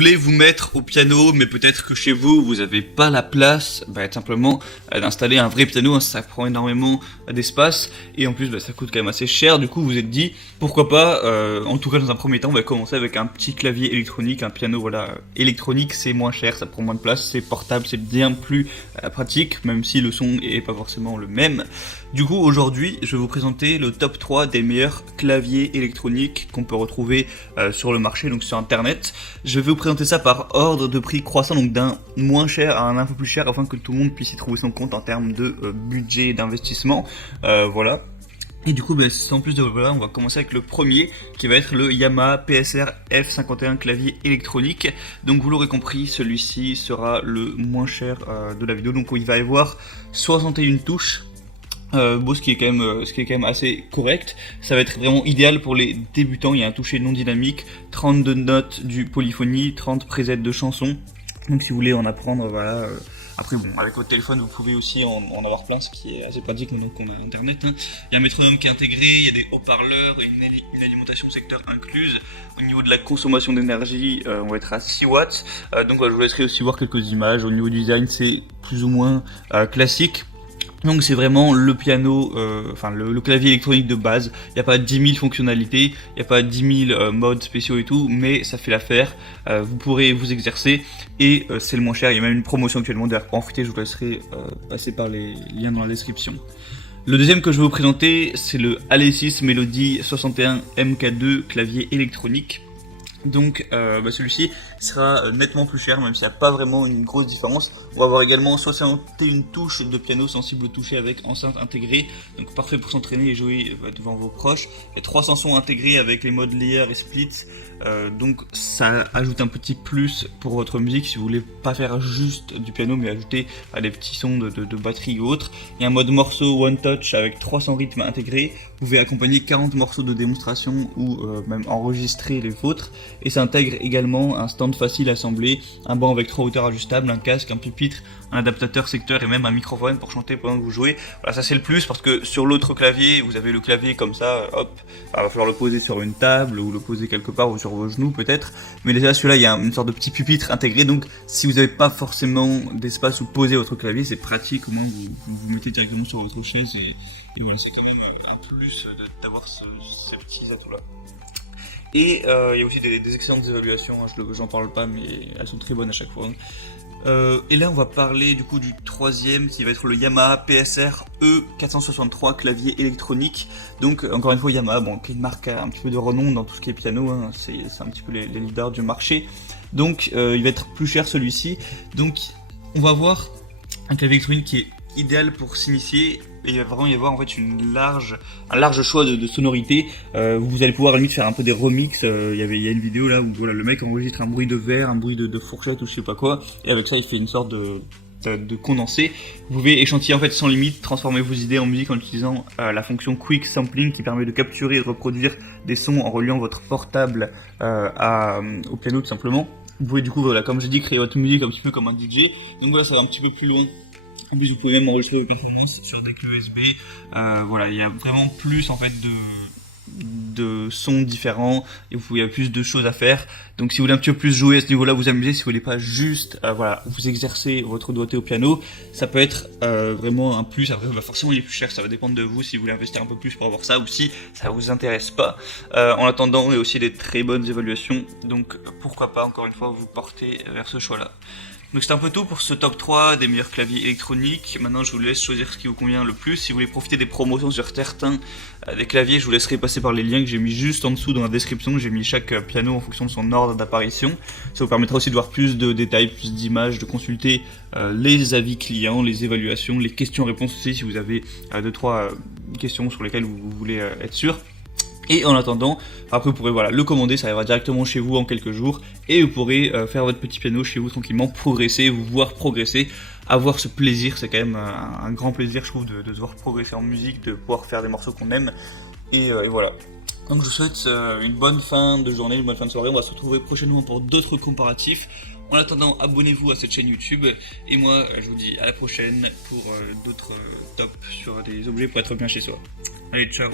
voulez vous mettre au piano, mais peut-être que chez vous, vous n'avez pas la place, tout simplement d'installer un vrai piano, hein, ça prend énormément d'espace, et en plus ça coûte quand même assez cher, du coup vous vous êtes dit, pourquoi pas, en tout cas dans un premier temps, on va commencer avec un petit clavier électronique, un piano électronique, c'est moins cher, ça prend moins de place, c'est portable, c'est bien plus pratique, même si le son est pas forcément le même. Du coup aujourd'hui, je vais vous présenter le top 3 des meilleurs claviers électroniques qu'on peut retrouver sur le marché, donc sur internet. Je vais vous présenter ça par ordre de prix croissant, donc d'un moins cher à un peu plus cher, afin que tout le monde puisse y trouver son compte en termes de budget d'investissement. Voilà. Et du coup, sans plus de voilà, on va commencer avec le premier, qui va être le Yamaha PSR F51 clavier électronique. Donc vous l'aurez compris, celui-ci sera le moins cher de la vidéo. Donc il va y avoir 61 touches. Ce qui est quand même assez correct. Ça va être vraiment idéal pour les débutants. Il y a un toucher non dynamique, 32 notes du polyphonie, 30 presets de chansons. Donc si vous voulez en apprendre, voilà. Après bon, avec votre téléphone vous pouvez aussi en avoir plein, ce qui est assez pratique maintenant qu'on a internet, hein. Il y a un métronome qui est intégré, il y a des haut-parleurs et une alimentation secteur incluse. Au niveau de la consommation d'énergie, on va être à 6 watts. Donc je vous laisserai aussi voir quelques images. Au niveau du design, c'est plus ou moins classique. Donc c'est vraiment le piano, le clavier électronique de base. Il n'y a pas 10 000 fonctionnalités, il n'y a pas 10 000 modes spéciaux et tout, mais ça fait l'affaire. Vous pourrez vous exercer et c'est le moins cher. Il y a même une promotion actuellement, d'ailleurs pour en profiter je vous laisserai passer par les liens dans la description. Le deuxième que je vais vous présenter, c'est le Alesis Melody 61 MK2 clavier électronique. Donc celui-ci sera nettement plus cher, même s'il n'y a pas vraiment une grosse différence. On va avoir également 61 touches de piano sensible au toucher avec enceinte intégrée, donc parfait pour s'entraîner et jouer devant vos proches. Et 300 sons intégrés avec les modes layer et split, donc ça ajoute un petit plus pour votre musique si vous voulez pas faire juste du piano mais ajouter des petits sons de batterie ou autre. Il y a un mode morceau one touch avec 300 rythmes intégrés. Vous pouvez accompagner 40 morceaux de démonstration ou même enregistrer les vôtres. Et ça intègre également un stand facile à assembler, un banc avec 3 hauteurs ajustables, un casque, un pupitre, un adaptateur secteur et même un microphone pour chanter pendant que vous jouez. Voilà, ça c'est le plus parce que sur l'autre clavier, vous avez le clavier comme ça, hop, il va falloir le poser sur une table ou le poser quelque part ou sur vos genoux peut-être. Mais déjà celui-là, il y a une sorte de petit pupitre intégré, donc si vous n'avez pas forcément d'espace où poser votre clavier, c'est pratique, au moins vous mettez directement sur votre chaise et voilà, c'est quand même un plus d'avoir ces petits atouts-là. Et il y a aussi des excellentes évaluations, hein, j'en parle pas mais elles sont très bonnes à chaque fois. Et là on va parler du coup du troisième qui va être le Yamaha PSR E463 clavier électronique. Donc encore une fois Yamaha, qui est une marque un petit peu de renom dans tout ce qui est piano, hein, c'est un petit peu les leaders du marché. Donc il va être plus cher celui-ci. Donc on va avoir un clavier électronique qui est idéal pour s'initier. Et il va vraiment y avoir en fait un large choix de sonorités. Vous allez pouvoir à la limite faire un peu des remixes. Il y a une vidéo là où voilà, le mec enregistre un bruit de verre, un bruit de fourchette ou je sais pas quoi, et avec ça il fait une sorte de condensé. Vous pouvez échantiller en fait sans limite, transformer vos idées en musique en utilisant la fonction Quick Sampling qui permet de capturer et de reproduire des sons en reliant votre portable au piano tout simplement. Vous pouvez du coup, voilà, comme j'ai dit, créer votre musique un petit peu comme un DJ. Donc voilà, ça va un petit peu plus loin. En plus, vous pouvez même enregistrer vos performances sur des clés USB. Voilà, il y a vraiment plus en fait de sons différents et il y a plus de choses à faire. Donc si vous voulez un petit peu plus jouer à ce niveau-là, vous amuser, si vous voulez pas juste vous exercer votre doigté au piano, ça peut être vraiment un plus. Après, forcément, il est plus cher, ça va dépendre de vous si vous voulez investir un peu plus pour avoir ça ou si ça vous intéresse pas. En attendant, il y a aussi des très bonnes évaluations, donc pourquoi pas encore une fois vous porter vers ce choix-là. Donc c'est un peu tout pour ce top 3 des meilleurs claviers électroniques. Maintenant je vous laisse choisir ce qui vous convient le plus. Si vous voulez profiter des promotions sur certains des claviers, je vous laisserai passer par les liens que j'ai mis juste en dessous dans la description. J'ai mis chaque piano en fonction de son ordre d'apparition. Ça vous permettra aussi de voir plus de détails, plus d'images, de consulter les avis clients, les évaluations, les questions-réponses aussi si vous avez 2-3 questions sur lesquelles vous voulez être sûr. Et en attendant, après vous pourrez le commander, ça arrivera directement chez vous en quelques jours et vous pourrez faire votre petit piano chez vous tranquillement, progresser, vous voir progresser, avoir ce plaisir. C'est quand même un grand plaisir je trouve de se voir progresser en musique, de pouvoir faire des morceaux qu'on aime et voilà. Donc je vous souhaite une bonne fin de journée, une bonne fin de soirée, on va se retrouver prochainement pour d'autres comparatifs. En attendant, abonnez-vous à cette chaîne YouTube et moi je vous dis à la prochaine pour d'autres tops sur des objets pour être bien chez soi. Allez, ciao.